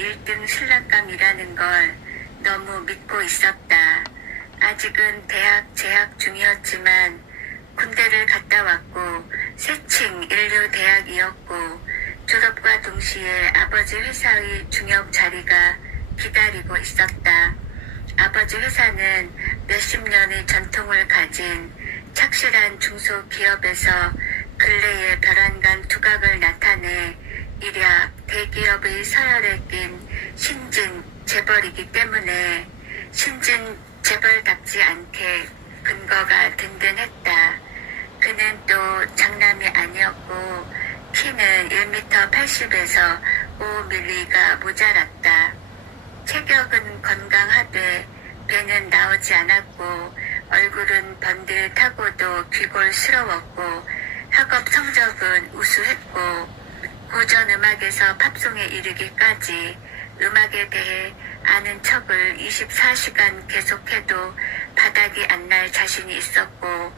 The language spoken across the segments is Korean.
1등 신랑감이라는 걸 너무 믿고 있었다. 아직은 대학 재학 중이었지만 군대를 갔다 왔고 새칭 인류대학이었고 졸업과 동시에 아버지 회사의 중역 자리가 기다리고 있었다. 아버지 회사는 몇십 년의 전통을 가진 착실한 중소기업에서 근래에 벼랑간 두각을 나타내 일약 대기업의 서열에 낀 신진 재벌이기 때문에 신진 재벌답지 않게 근거가 든든했다. 그는 또 장남이 아니었고 키는 1m 80에서 5mm가 모자랐다. 체격은 건강하되 배는 나오지 않았고 얼굴은 번듯하고도 귀골스러웠고 학업 성적은 우수했고 고전 음악에서 팝송에 이르기까지 음악에 대해 아는 척을 24시간 계속해도 바닥이 안 날 자신이 있었고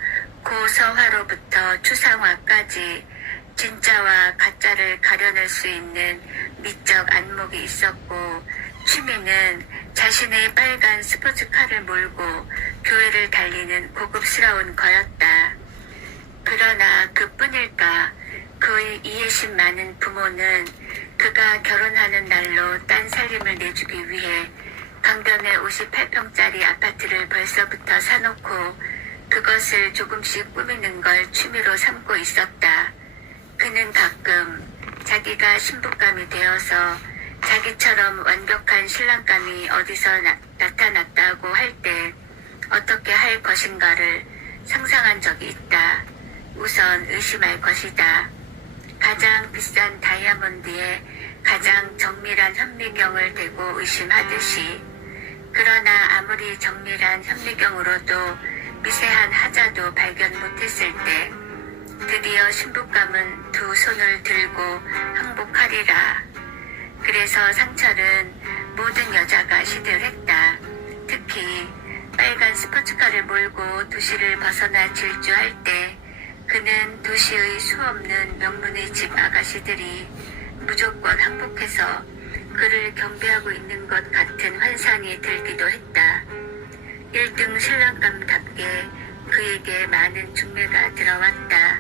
고서화로부터 추상화까지 진짜와 가짜를 가려낼 수 있는 미적 안목이 있었고 취미는 자신의 빨간 스포츠카를 몰고 교회를 달리는 고급스러운 거였다. 그러나 그뿐일까? 그의 이해심 많은 부모는 그가 결혼하는 날로 딴 살림을 내주기 위해 강변에 58평짜리 아파트를 벌써부터 사놓고 그것을 조금씩 꾸미는 걸 취미로 삼고 있었다. 그는 가끔 자기가 신부감이 되어서 자기처럼 완벽한 신랑감이 어디서 나타났다고 할 때 어떻게 할 것인가를 상상한 적이 있다. 우선 의심할 것이다. 가장 비싼 다이아몬드에 가장 정밀한 현미경을 대고 의심하듯이. 그러나 아무리 정밀한 현미경으로도 미세한 하자도 발견 못했을 때 드디어 신부감은 두 손을 들고 항복하리라. 그래서 상철은 모든 여자가 시들했다. 특히 빨간 스포츠카를 몰고 도시를 벗어나 질주할 때 그는 도시의 수없는 명문의 집 아가씨들이 무조건 항복해서 그를 경배하고 있는 것 같은 환상이 들기도 했다. 1등 신랑감답게 그에게 많은 중매가 들어왔다.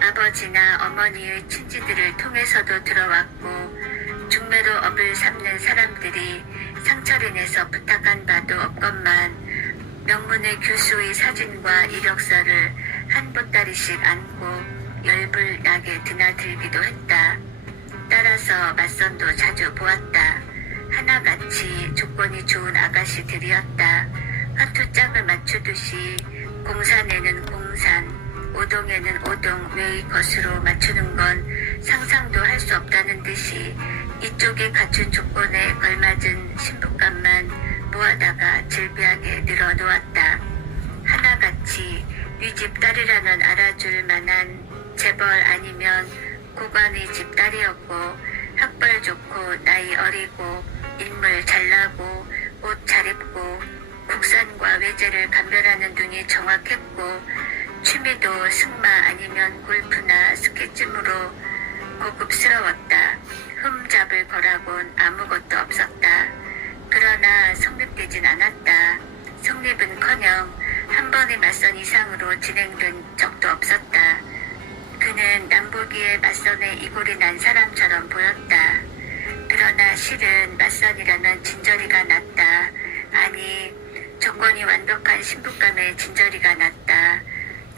아버지나 어머니의 친지들을 통해서도 들어왔고 중매로 업을 삼는 사람들이 상철인에서 부탁한 바도 없건만 명문의 교수의 사진과 이력서를 한 보따리씩 안고 열불 나게 드나들기도 했다. 따라서 맞선도 자주 보았다. 하나같이 조건이 좋은 아가씨들이었다. 화투짝을 맞추듯이 공산에는 공산, 오동에는 오동 외의 것으로 맞추는 건 상상도 할 수 없다는 듯이 이쪽에 갖춘 조건에 걸맞은 신부감만 모아다가 질비하게 늘어놓았다. 하나같이 네 집 딸이라면 알아줄 만한 재벌 아니면 고관의 집 딸이었고 학벌 좋고 나이 어리고 인물 잘나고 옷 잘 입고 국산과 외제를 감별하는 눈이 정확했고 취미도 승마 아니면 골프나 스키쯤으로 고급스러웠다. 흠잡을 거라곤 아무것도 없었다. 그러나 성립되진 않았다. 성립은커녕 한 번의 맞선 이상으로 진행된 적도 없었다. 그는 남보기에 맞선에 이골이 난 사람처럼 보였다. 그러나 실은 맞선이라면 진저리가 났다. 아니, 조건이 완벽한 신부감에 진저리가 났다.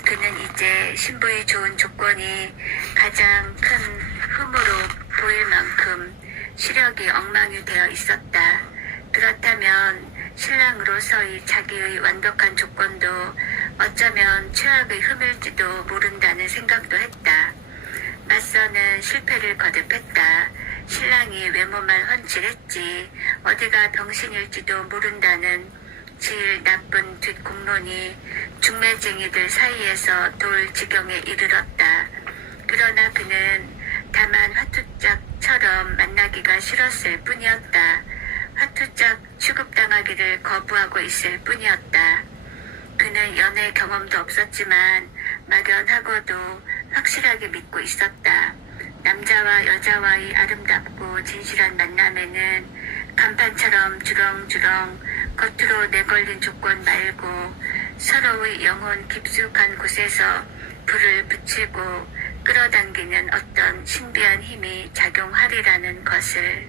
그는 이제 신부의 좋은 조건이 가장 큰 흠으로 보일 만큼 시력이 엉망이 되어 있었다. 그렇다면 신랑으로서의 자기의 완벽한 조건도 어쩌면 최악의 흠일지도 모른다는 생각도 했다. 맞선은 실패를 거듭했다. 신랑이 외모만 훤칠했지 어디가 병신일지도 모른다는 질 나쁜 뒷공론이 중매쟁이들 사이에서 돌 지경에 이르렀다. 그러나 그는 다만 화투짝처럼 만나기가 싫었을 뿐이었다. 화투짝 취급당하기를 거부하고 있을 뿐이었다. 그는 연애 경험도 없었지만 막연하고도 확실하게 믿고 있었다. 남자와 여자와의 아름답고 진실한 만남에는 간판처럼 주렁주렁 겉으로 내걸린 조건 말고 서로의 영혼 깊숙한 곳에서 불을 붙이고 끌어당기는 어떤 신비한 힘이 작용하리라는 것을.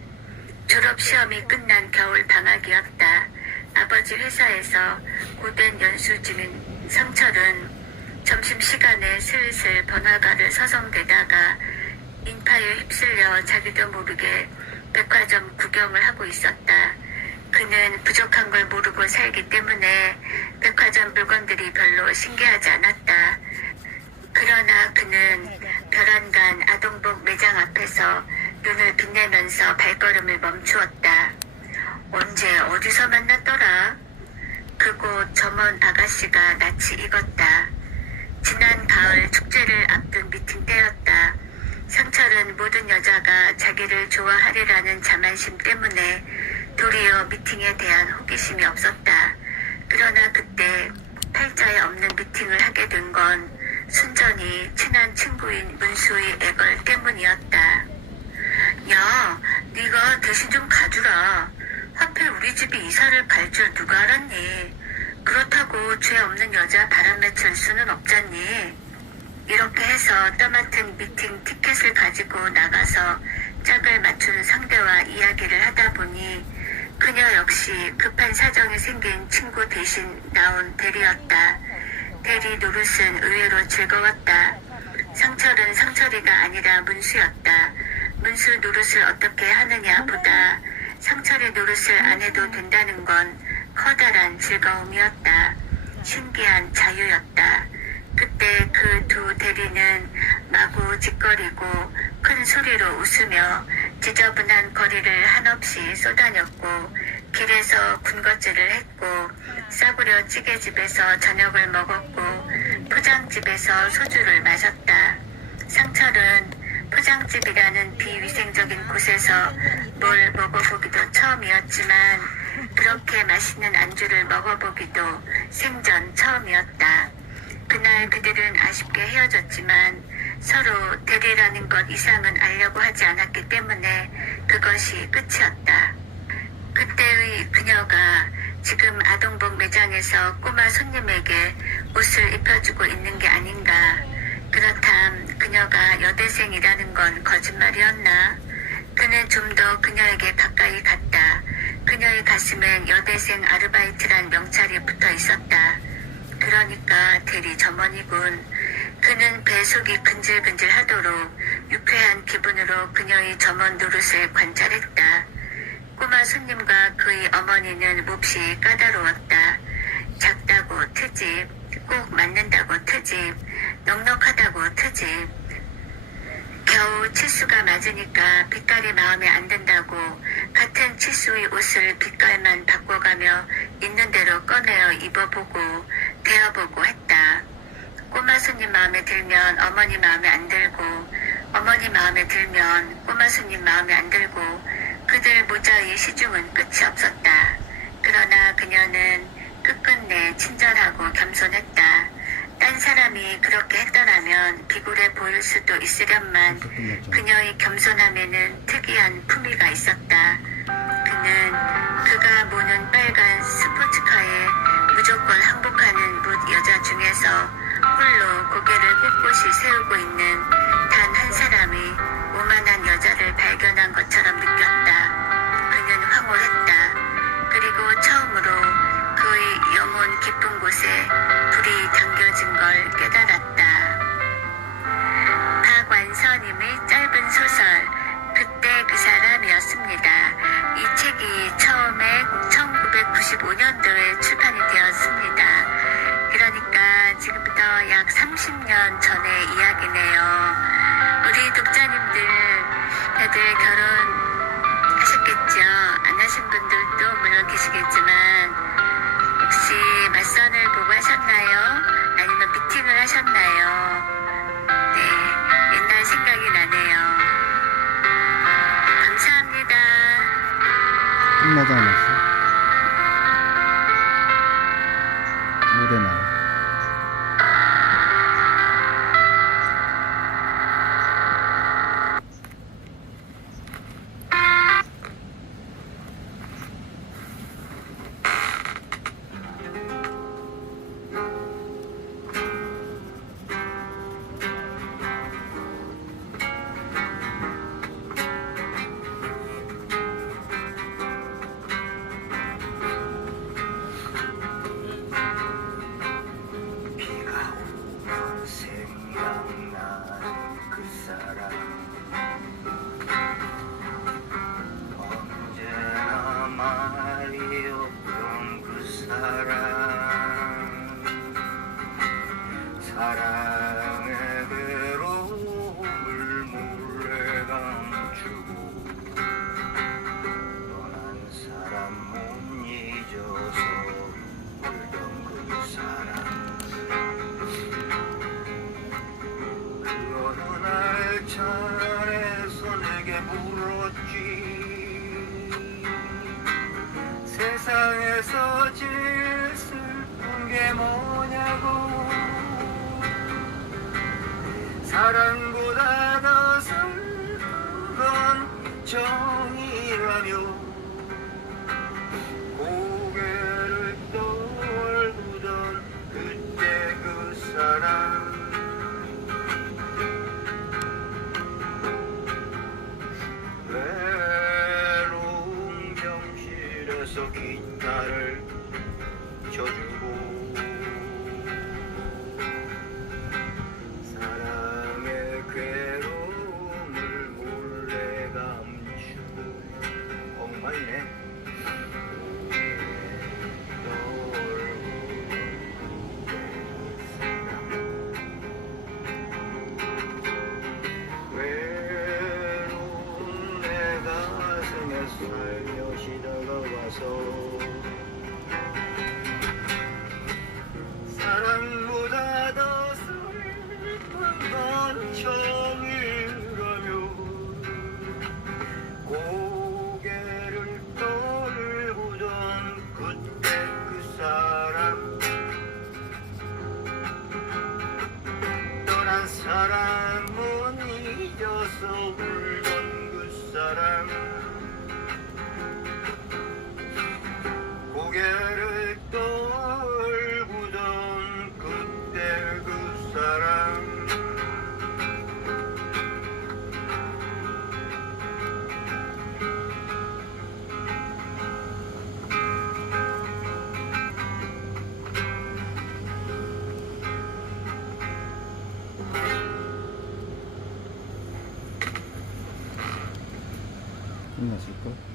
졸업시험이 끝난 겨울 방학이었다. 아버지 회사에서 고된 연수 중인 상철은 점심시간에 슬슬 번화가를 서성대다가 인파에 휩쓸려 자기도 모르게 백화점 구경을 하고 있었다. 그는 부족한 걸 모르고 살기 때문에 백화점 물건들이 별로 신기하지 않았다. 그러나 그는 별안간 아동복 매장 앞에서 눈을 빛내면서 발걸음을 멈추었다. 언제 어디서 만났더라? 그곳 점원 아가씨가 낯이 익었다. 지난 가을 축제를 앞둔 미팅 때였다. 상철은 모든 여자가 자기를 좋아하리라는 자만심 때문에 도리어 미팅에 대한 호기심이 없었다. 그러나 그때 팔자에 없는 미팅을 하게 된 건 순전히 친한 친구인 문수의 애걸 때문이었다. 야, 네가 대신 좀 가주라. 하필 우리 집이 이사를 갈 줄 누가 알았니? 그렇다고 죄 없는 여자 바람 맺힐 수는 없잖니. 이렇게 해서 떠맡은 미팅 티켓을 가지고 나가서 짝을 맞추는 상대와 이야기를 하다 보니 그녀 역시 급한 사정이 생긴 친구 대신 나온 대리였다. 대리 노릇은 의외로 즐거웠다. 상철은 상철이가 아니라 문수였다. 문수 노릇을 어떻게 하느냐 보다 상철이 노릇을 안 해도 된다는 건 커다란 즐거움이었다. 신기한 자유였다. 그때 그 두 대리는 마구 짓거리고 큰 소리로 웃으며 지저분한 거리를 한없이 쏘다녔고 길에서 군것질을 했고 싸구려 찌개집에서 저녁을 먹었고 포장집에서 소주를 마셨다. 상철은 포장집이라는 비위생적인 곳에서 뭘 먹어보기도 처음이었지만 그렇게 맛있는 안주를 먹어보기도 생전 처음이었다. 그날 그들은 아쉽게 헤어졌지만 서로 대리라는 것 이상은 알려고 하지 않았기 때문에 그것이 끝이었다. 그때의 그녀가 지금 아동복 매장에서 꼬마 손님에게 옷을 입혀주고 있는 게 아닌가. 그렇담 그녀가 여대생이라는 건 거짓말이었나? 그는 좀 더 그녀에게 가까이 갔다. 그녀의 가슴엔 여대생 아르바이트란 명찰이 붙어 있었다. 그러니까 대리 점원이군. 그는 배속이 근질근질 하도록 유쾌한 기분으로 그녀의 점원 노릇을 관찰했다. 꼬마 손님과 그의 어머니는 몹시 까다로웠다. 작다고 트집, 꼭 맞는다고 트집, 넉넉하다고 트집. 겨우 치수가 맞으니까 빛깔이 마음에 안 든다고 같은 치수의 옷을 빛깔만 바꿔가며 있는 대로 꺼내어 입어보고 대어보고 했다. 꼬마 손님 마음에 들면 어머니 마음에 안 들고 어머니 마음에 들면 꼬마 손님 마음에 안 들고 그들 모자의 시중은 끝이 없었다. 그러나 그녀는 끝끝내 친절하고 겸손했다. 딴 사람이 그렇게 했더라면 비굴해 보일 수도 있으련만 그녀의 겸손함에는 특이한 품위가 있었다. 그는 그가 모는 빨간 스포츠카에 무조건 항복하는 묻 여자 중에서 홀로 고개를 꼿꼿이 세우고 있는 단 한 사람이 오만한 여자를 발견한 것처럼 느꼈다. 그는 황홀했다. 그리고 처음으로 그의 영혼 깊은 곳에 불이 당겨진 걸 깨달았다. 박완서님의 짧은 소설 그때 그 사람이었습니다. 이 책이 처음에 1995년도에 출판이 되었습니다. 그러니까 지금부터 약 30년 전의 이야기네요. 우리 독자님들 다들 결혼하셨겠죠? 안 하신 분들도 물론 계시겠지만 혹시 맞선을 보고 하셨나요? 아니면 미팅을 하셨나요? 네, 옛날 생각이 나네요. 감사합니다. 끝나지 않았어? 노래 나와. 게 뭐냐고 사랑보다 더 슬픈 건 정이라며 고개를 떨구던 그때 그 사람 외로운 병실에서 기타를 쳐주고 사랑의 괴로움을 몰래 감추고 엉망이네 외로운 내 가슴에 살며시 다가와서 사랑보다 더 슬픈 건 정이라며 고개를 떨구던 그때 그 사람 떠난 사람은 잊어서 울던 그 사람 고개를 떨구던 그때 그 사람 끝났을걸?